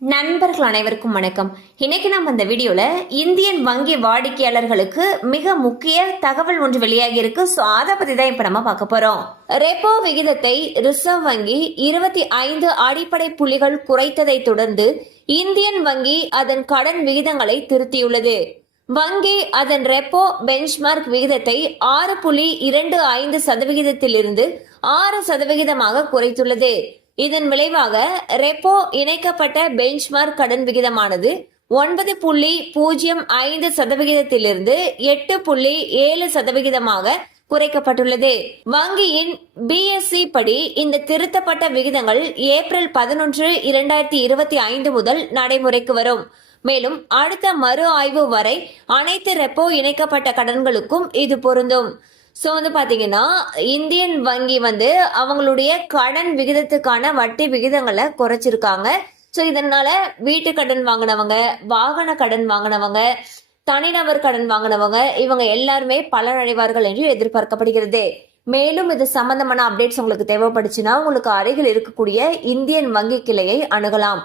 நண்பர்கள் அனைவருக்கும் வணக்கம். இன்னைக்கு நம்ம இந்த வீடியோல இந்தியன் வங்கி வாடிக்கையாளர்களுக்கு மிக முக்கிய தகவல் ஒன்று வெளியாகி இருக்கு. ஸோ அதை பத்தி தான் இப்ப நம்ம பார்க்க போறோம். ரெப்போ விகிதத்தை ரிசர்வ் வங்கி 25 அடிப்படை புள்ளிகள் குறைத்ததை தொடர்ந்து இந்தியன் வங்கி அதன் கடன் விகிதங்களை திருத்தியுள்ளது. வங்கி அதன் ரெப்போ பெஞ்ச்மார்க் விகிதத்தை 6.25% 6% குறைத்துள்ளது. இதன் விளைவாக ரெப்போ இணைக்கப்பட்ட பெஞ்ச்மார்க் கடன் விகிதமானது 9.05% 8.7% குறைக்கப்பட்டுள்ளது. வங்கியின் பிஎஸ்சி படி இந்த திருத்தப்பட்ட விகிதங்கள் ஏப்ரல் 11, 2025 முதல் நடைமுறைக்கு வரும். மேலும் அடுத்த மறு ஆய்வு வரை அனைத்து ரெப்போ இணைக்கப்பட்ட கடன்களுக்கும் இது பொருந்தும். ஸோ பாத்தீங்கன்னா இந்தியன் வங்கி அவங்களுடைய கடன் விகிதத்துக்கான வட்டி விகிதங்களை குறைச்சிருக்காங்க. ஸோ இதனால வீட்டு கடன் வாங்கினவங்க, வாகன கடன் வாங்கினவங்க, தனிநபர் கடன் வாங்கினவங்க இவங்க எல்லாருமே பலனடைவார்கள் என்று எதிர்பார்க்கப்படுகிறது. மேலும் இது சம்பந்தமான அப்டேட்ஸ் உங்களுக்கு தேவைப்படுச்சுன்னா உங்களுக்கு அருகில் இருக்கக்கூடிய இந்தியன் வங்கி கிளையை அணுகலாம்.